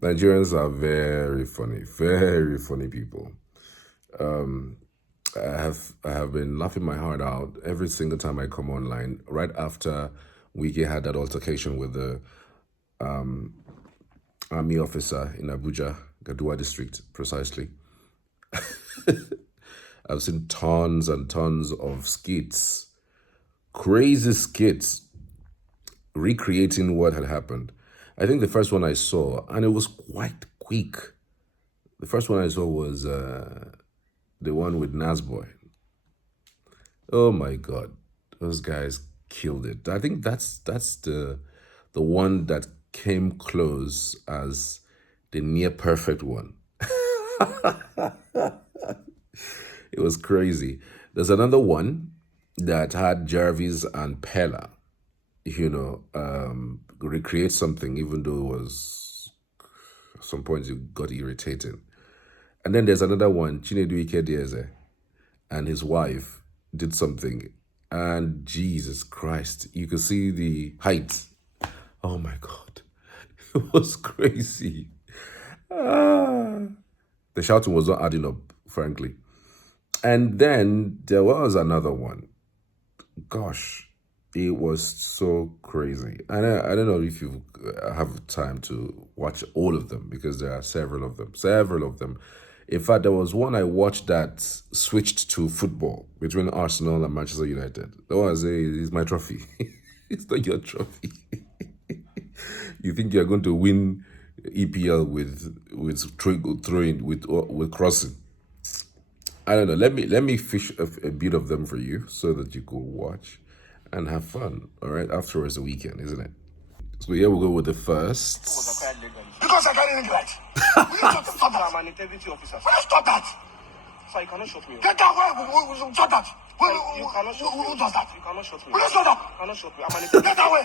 Nigerians are very funny people. I have been laughing my heart out every single time I come online. Right after Wike had that altercation with the army officer in Abuja, Gadua district, precisely. I've seen tons and tons of skits, crazy skits, recreating what had happened. I think the first one I saw, and it was quite quick. The first one I saw was the one with NasBoy. Oh my God, those guys killed it. I think that's the one that came close as the near perfect one. It was crazy. There's another one that had Jarvis and Peller, recreate something, even though it was, at some points it got irritating. And then there's another one, Chinedu Ikedieze and his wife did something, and Jesus Christ, you could see the height. Oh my God, it was crazy. The shouting was not adding up, frankly. And then there was another one. Gosh, it was so crazy. And I don't know if you have time to watch all of them, because there are several of them. In fact, there was one I watched that switched to football between Arsenal and Manchester United. That was it's my trophy. It's not your trophy. You think you're going to win EPL with throwing, with crossing? I don't know. Let me fish a bit of them for you so that you could watch and have fun. All right, after it's a weekend, isn't it? So here we go with the first. Because I can't even right. We need to stop that. I'm an integrity officer. Will you stop that? Sir, you cannot shoot me. Get that way. Stop that. You cannot shoot me. Who does that? You cannot shoot me. Will you stop that? You cannot shoot me. I'm an integrity. Get that way.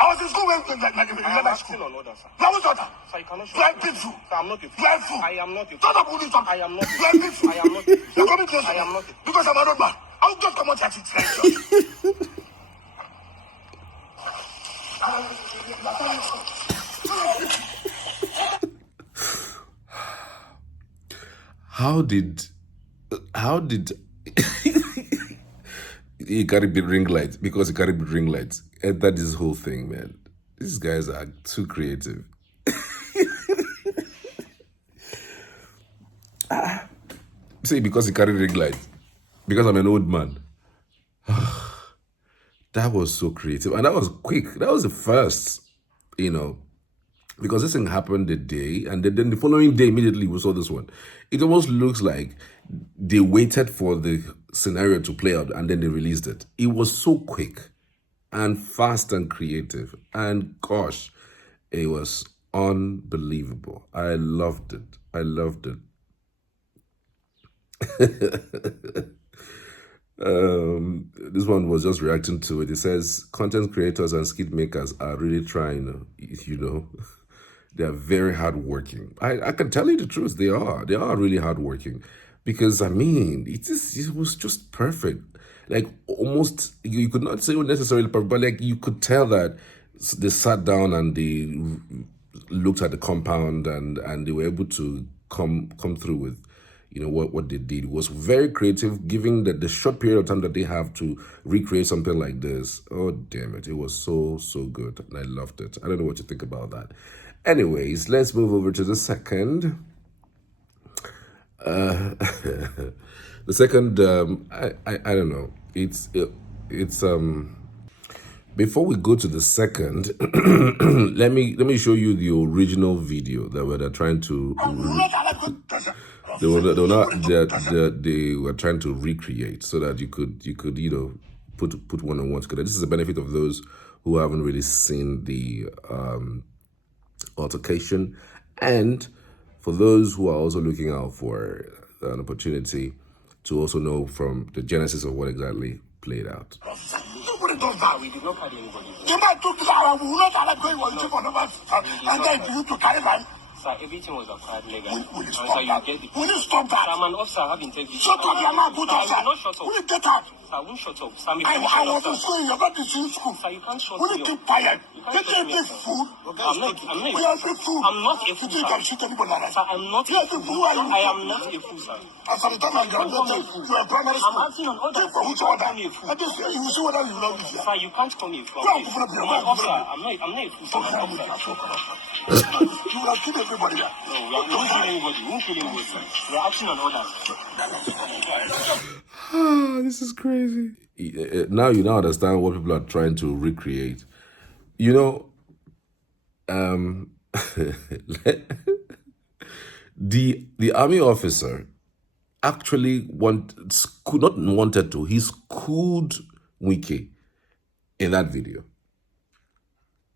I was in school when I am acting on order, sir. Now what's that? Sir, you cannot shoot me. You are a big fool. Sir, I'm not a fool. You are a fool. I am not a fool. Stop that police. I am not a fool. You are a big fool. I am not a fool. You're coming closer. I am not a fool. Because I'm an old man. I'll just come out here to How did he carry big ring lights? Because he carried big ring lights. And that is the whole thing, man. These guys are too creative. See, because he carried ring lights. Because I'm an old man. That was so creative. And that was quick. That was the first, because this thing happened the day, and then the following day, immediately we saw this one. It almost looks like they waited for the scenario to play out and then they released it. It was so quick and fast and creative. And gosh, it was unbelievable. I loved it. This one was just reacting to it. It says, content creators and skit makers are really trying, they are very hardworking. I can tell you the truth, they are really hardworking, because it was just perfect. Like, almost, you could not say necessarily perfect, but like you could tell that they sat down and they looked at the compound and they were able to come through with what they did. It was very creative, given that the short period of time that they have to recreate something like this. Oh, damn it. It was so good. And I loved it. I don't know what you think about that. Anyways, let's move over to the second. The second, I don't know. It's before we go to the second, let me show you the original video that they're trying to. They were trying to recreate so that you could put one on one together. This is the benefit of those who haven't really seen the altercation, and for those who are also looking out for an opportunity to also know from the genesis of what exactly played out. Nobody does that. We did not carry anybody. The man took our, we will not allow going on for numbers, and then you to carry them. Sir, everything was acquired legally. Will you stop that? Will you stop that? I'm an officer, I have integrity. Shut up, you're not good officer. Will you get out? Sir, I won't shut up. Sir, I was in school, you're not in school. Sir, you can't shut me up. Will you keep quiet? You Did you take food? I'm not We are the food. I'm not a You fool, think I shoot anybody like that? Sir, I'm not You a are the fool. fool. I am not a fool, sir. As at the time I graduated, you were primary school. I'm acting on orders. Take for which You can't order? call me a fool. I just say you will see whether you love it. Sir, you can't call me a fool. You are a fool. I'm an officer. I'm not a fool, sir. I'm an officer. You will have killed everybody there. No, we won't kill anybody. We won't kill anybody, sir. We are acting on orders. This is crazy. Now you now understand what people are trying to recreate. You know, the army officer actually he schooled Wike in that video.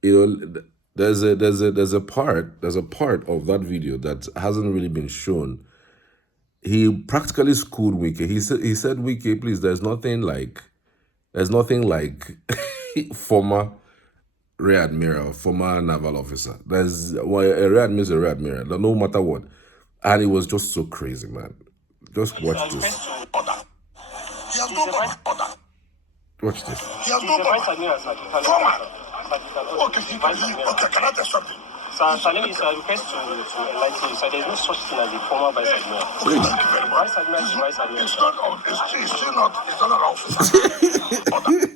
You know, there's a part of that video that hasn't really been shown. He practically schooled Wike. He said, Wike, please, there's nothing like former Rear Admiral, former naval officer. There's a Rear Admiral is a Rear Admiral, no matter what. And it was just so crazy, man. Just watch this. He has no order. Watch this. He has no order. Former. Okay, can I tell something? Sir, it's a request to enlighten you. Sir, there's no such thing as a former vice admiral. Please. Thank you very much. Vice admiral is vice admiral. It's still not an officer. Order.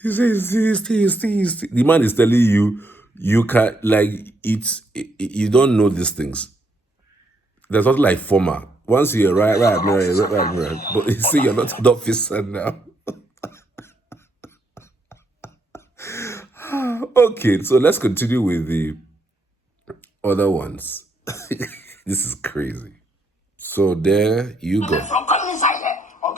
He says, the man is telling you can you don't know these things. There's not like former. Once you're right admiral, but you see you're not an officer now. Okay, so let's continue with the other ones. This is crazy. So there you go.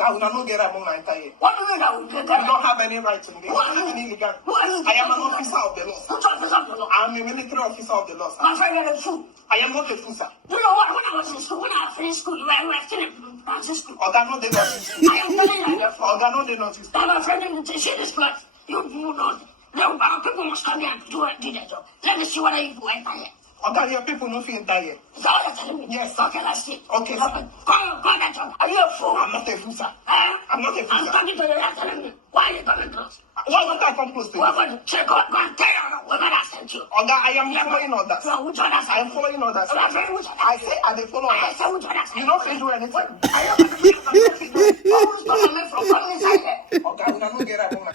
I will not get among my entire. What do you mean I will get that? You don't have any right to get illegal. I am an officer of the law. Which officer of the law? I am a military officer of the law, sir. My friend, you're a fool. I am not a fool, sir. You know what? When I was in school, when I finished school, we were still in Francis school. Organo de notice. I am telling you, Organo de notice. My friend, you see this class. You know, people must come here and do their job. Let me see what I do enter here. Okay, your people don't feel entire. Is that what you're telling me? Yes. Okay, let's see. Okay, sir. Call that job. Are you a fool? I'm not a fool, sir. I'm not a fool, sir. I'm talking to you, you're telling me. Why are you coming close? Why don't I come close to you? We're going to check out. Go and tell you whether I sent you. Okay, I am following orders. So which orders? I am following orders. I say I dey follow orders. I say which orders? You don't feel do anything. I am not feel do. Who's stopping me from coming inside here? Okay, I will not get up on my...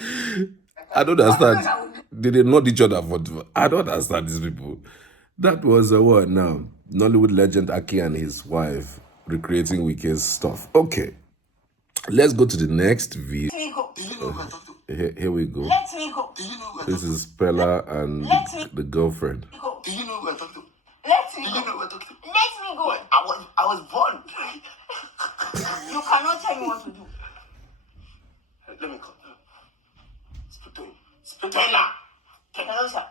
I don't understand. They did not each other for... I don't understand these people. That was a word now. Nollywood legend Aki and his wife recreating Wike's stuff. Okay. Let's go to the next video. Here we go. Let me go. This is Peller and the girlfriend. Do you know who I talk to? Let me go. You know who I talk to? Let me go. I was born. You cannot tell me what to do. Let me come. Speak to him. Speak to him. Hello, sir.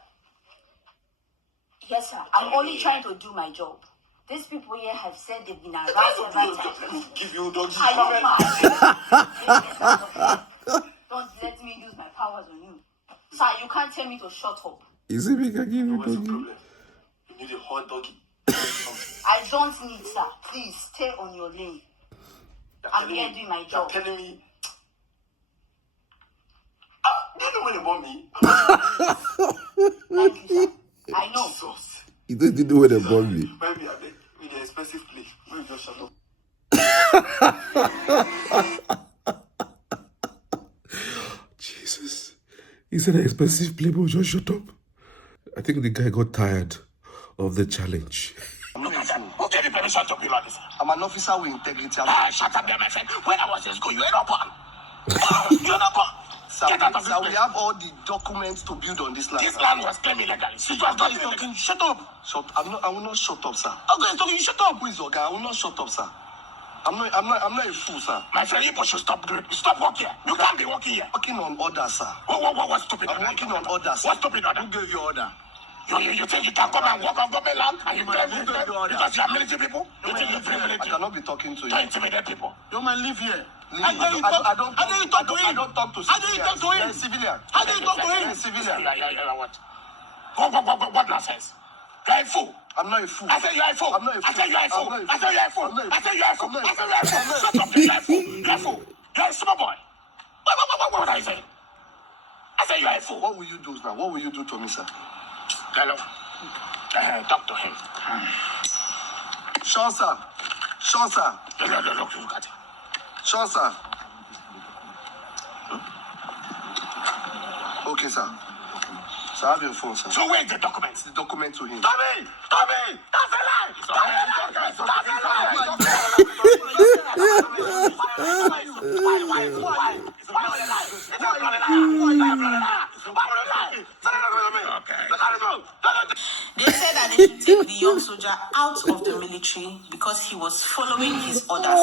Yes, sir. I'm only trying to do my job. These people here have said they've been around several times. Give you doggy. Don't let me use my powers on you. Sir, you can't tell me to shut up. Is it big? I give you What's the doggy. problem? You need a hot doggy. I don't need, sir. Please, stay on your lane. I'm here doing my job. You're telling me... do you know when you want me? Thank you, sir. I know. Jesus. You don't do when they bomb me. Maybe I beg with the expensive place. Where you just shut up. Jesus. He said an expensive playboy, just shut up. I think the guy got tired of the challenge. Look at that. Who gave you permission to be like this? I'm an officer with integrity. Shut up there, my friend. When I was in school, you were not born. You're not born. Sir, we have all the documents to build on this land. This land was claimed illegally. She just got talking. Shut up. I will not shut up, sir. Okay, talking. Shut up. Who is okay? I will not shut up, sir. I'm not a fool, sir. My friend, you should stop doing. Stop working here. You can't be working here. Working on order, sir. What stupid order? I'm working on order, sir. What stupid order? Who gave you order? You think you can come and work on government land and you tell me because you are military people? You think you're military? I cannot be talking to you. Don't intimidate people. You might live here. I don't talk to him. I don't talk to him. How do you talk to him? Civilian. How do you talk to him? Civilian. Yeah, what? What nonsense? You're a fool. I'm not a fool. I said you're a fool. I'm not a fool. I said you're a fool. I said you're a fool. I said you're a fool. I said you're a fool. Shut up, you're a fool. You're a fool. You're a small boy. What are you saying? I say you are a fool. What will you do now? What will you do to me, sir? Hello. Talk to him. Sure, sir. Sure, sir. Look at him. Sure, sir. Okay, sir. So I have your phone, sir. So where's the documents? The document to him. Tommy! That's a lie! That's a lie! They said that they should take the young soldier out of the military because he was following his orders.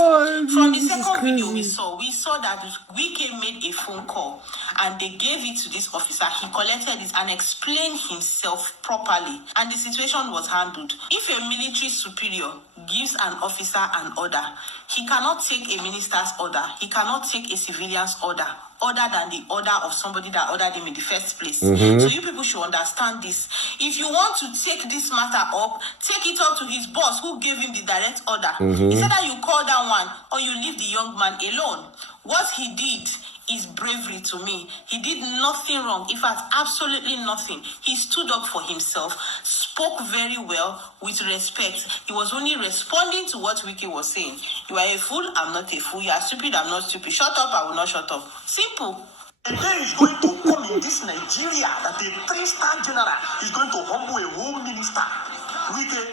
From the second video we saw that Wike made a phone call and they gave it to this officer. He collected it and explained himself properly, and the situation was handled. If a military superior gives an officer an order, he cannot take a minister's order. He cannot take a civilian's order other than the order of somebody that ordered him in the first place. So you people should understand this. If you want to take this matter up, take it up to his boss who gave him the direct order. Instead that you call that one or you leave the young man alone. What he did is bravery to me. He did nothing wrong. In fact, absolutely nothing. He stood up for himself, spoke very well with respect. He was only responding to what Wike was saying. You are a fool, I'm not a fool. You are stupid, I'm not stupid. Shut up, I will not shut up. Simple. A day is going to come in this Nigeria that a 3-star general is going to humble a whole minister. Wike,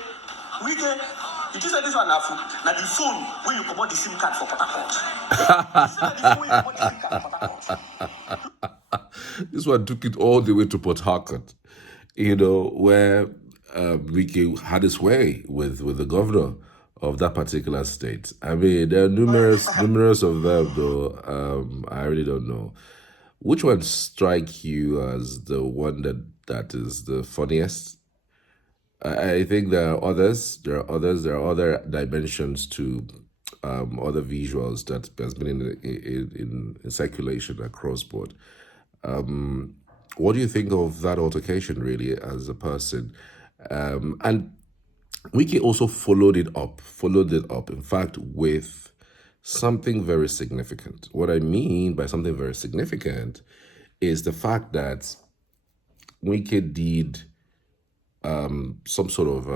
you just said this one now the phone when you come out the SIM card for Port Harcourt. This one took it all the way to Port Harcourt, where Wike had his way with the governor of that particular state. I mean, there are numerous of them, though. I really don't know. Which one strike you as the one that is the funniest? I think there are others. There are other dimensions to other visuals that has been in circulation across board. What do you think of that altercation, really, as a person? And Wike also followed it up, in fact, with something very significant. What I mean by something very significant is the fact that Wike did some sort of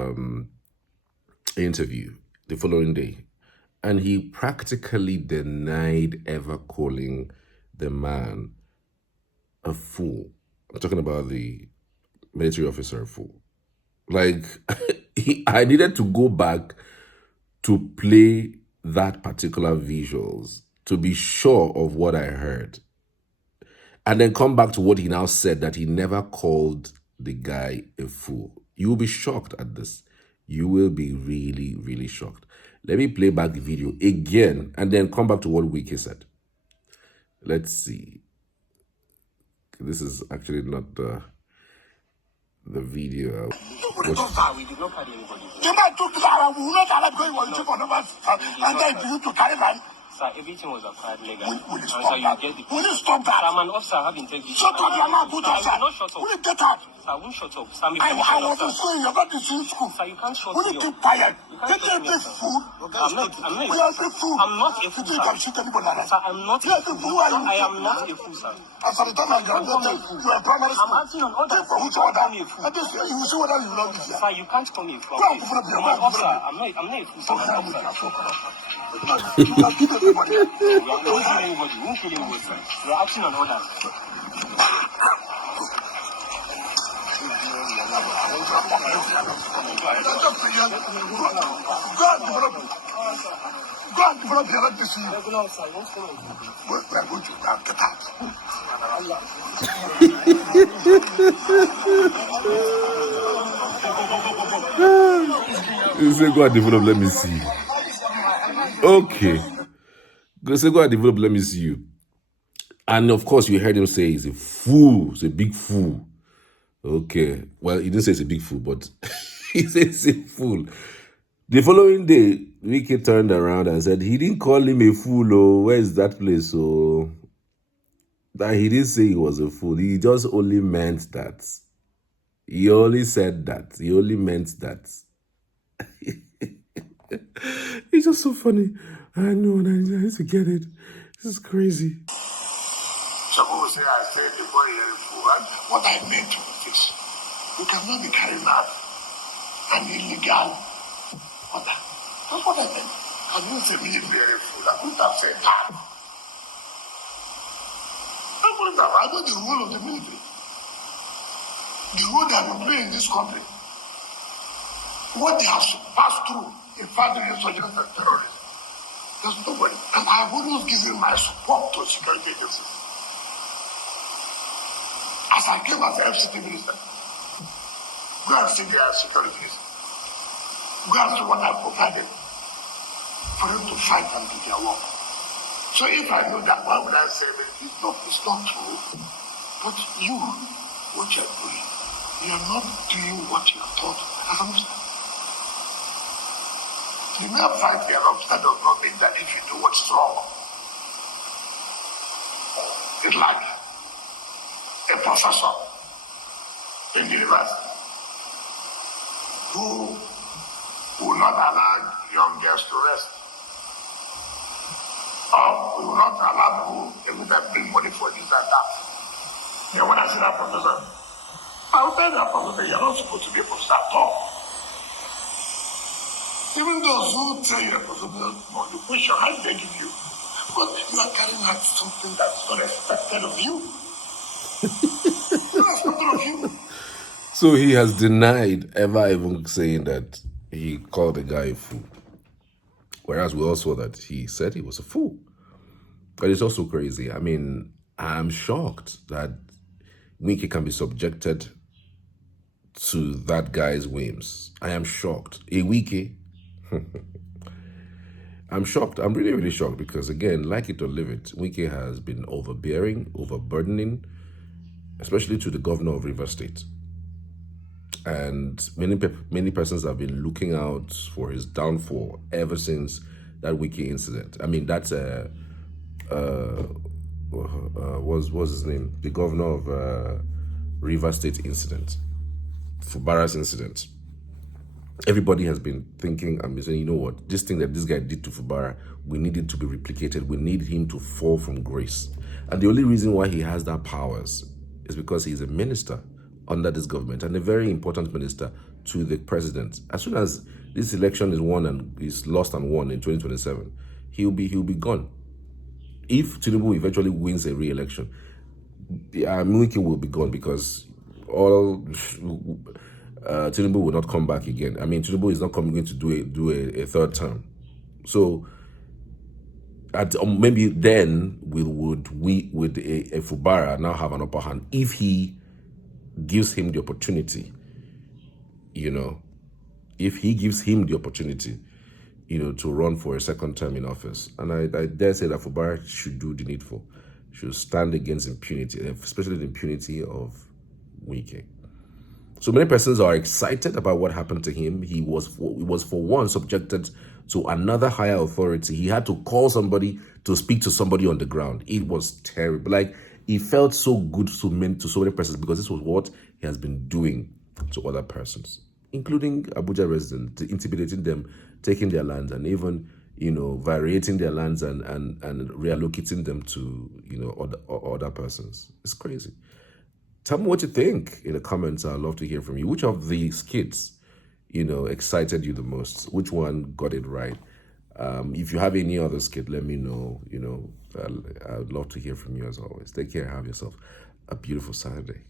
interview the following day, and he practically denied ever calling the man a fool. I'm talking about the military officer a fool. Like, I needed to go back to play that particular visuals to be sure of what I heard, and then come back to what he now said, that he never called the guy a fool. You will be shocked at this. You will be really, really shocked. Let me play back the video again and then come back to what Wike said. Let's see. This is actually not the video. We did not carry anybody. The man took the car, we will not allow going on the numbers, and then for you to carry man. Sir, everything was acquired legally. Will you And stop so you that? get the Will you stop that? I'm an officer, I have integrity. Shut up, your mouth, put Sir, I outside. will not shut up. Will you get out? Sir, I won't shut up. Sir, I'm a I police was in officer. school, you're not in school. Sir, you can't shut Will me you up. keep quiet? You can't Get shut a me big up, sir. fool. I'm not You are a big fool. I'm not a You fool, think you can shoot anybody like that? Sir, I'm not You are a big fool. I am not a fool, sir. As for the time I graduated, you are in primary school. I'm acting on orders. Take for which You can't order? call me a fool. And this, you will see whether you love me. Sir, you can't call me a fool. Go and put up your I'm an mouth. officer. I'm not a fool, sir. I'm an officer. You have killed everybody. We are not killing anybody. We won't kill anybody, sir. We are acting on orders. Go and develop the other this year. Regular officer, you won't come and We are going to get out. He said, go and develop, let me see. Okay. Go say, go and develop, let me see you. And of course, you heard him say he's a fool. He's a big fool. Okay. Well, he didn't say he's a big fool, but he said he's a fool. The following day, Wike turned around and said, he didn't call him a fool. Oh, where is that place? So that he didn't say he was a fool. He just only meant that. He only said that. He only meant that. It's just so funny. I know, and I need to get it. This is crazy. Some people say I said the boy is fool. And what I meant was this. You cannot be carrying out an illegal order. That's what I meant. I didn't say me very fool. I couldn't have said that. I know the rule of the military. The role they have been playing in this country. What they have passed through in fighting insurgents and terrorists. There's nobody. And I have always given my support to security agencies. As I came as the FCT minister, go and see their securities. Go and see what I provided for them to fight and do their work. So if I know that, why would I say that it's not true? But you, what you're doing, you're not doing what you're taught as a Muslim. The mere fact you're upset does not mean that if you do what's wrong, it's like a professor in the university who will not allow young girls to rest. We will not allow people to bring money for this and that. And when I see that professor, I will tell that professor, you're not supposed to be a professor at all. Even those who say you're a professor, the question, how did they give you? Because you are carrying out something that's not expected of you. Not expected of you. So he has denied ever even saying that he called the guy a fool. Whereas we all saw that he said he was a fool. But it's also crazy. I mean, I'm shocked that Wike can be subjected to that guy's whims. I am shocked. A Wike. I'm shocked. I'm really, really shocked because, again, like it or leave it, Wike has been overbearing, overburdening, especially to the governor of Rivers State. And many persons have been looking out for his downfall ever since that Wike incident. I mean, that's what's his name? The governor of Rivers State incident, Fubara's incident. Everybody has been thinking and been saying, you know what, this thing that this guy did to Fubara, we need it to be replicated. We need him to fall from grace. And the only reason why he has that powers is because he's a minister under this government and a very important minister to the president. As soon as this election is won and is lost and won in 2027, he'll be gone. If Chinedu eventually wins a re-election, Wike will be gone because all Chinedu will not come back again. I mean, Chinedu is not going to do a third term. So maybe then would a Fubara now have an upper hand if he gives him the opportunity, if he gives him the opportunity, to run for a second term in office. And I dare say that Fubara should do the needful, should stand against impunity, especially the impunity of Wike. So many persons are excited about what happened to him. He was for one subjected to another higher authority. He had to call somebody to speak to somebody on the ground. It was terrible. Like, it felt so good to so many persons because this was what he has been doing to other persons, including Abuja residents, intimidating them, taking their lands, and even, variating their lands and reallocating them to, other persons. It's crazy. Tell me what you think in the comments. I'd love to hear from you. Which of these skits, excited you the most? Which one got it right? If you have any other skit, let me know. I'd love to hear from you as always. Take care. Have yourself a beautiful Saturday.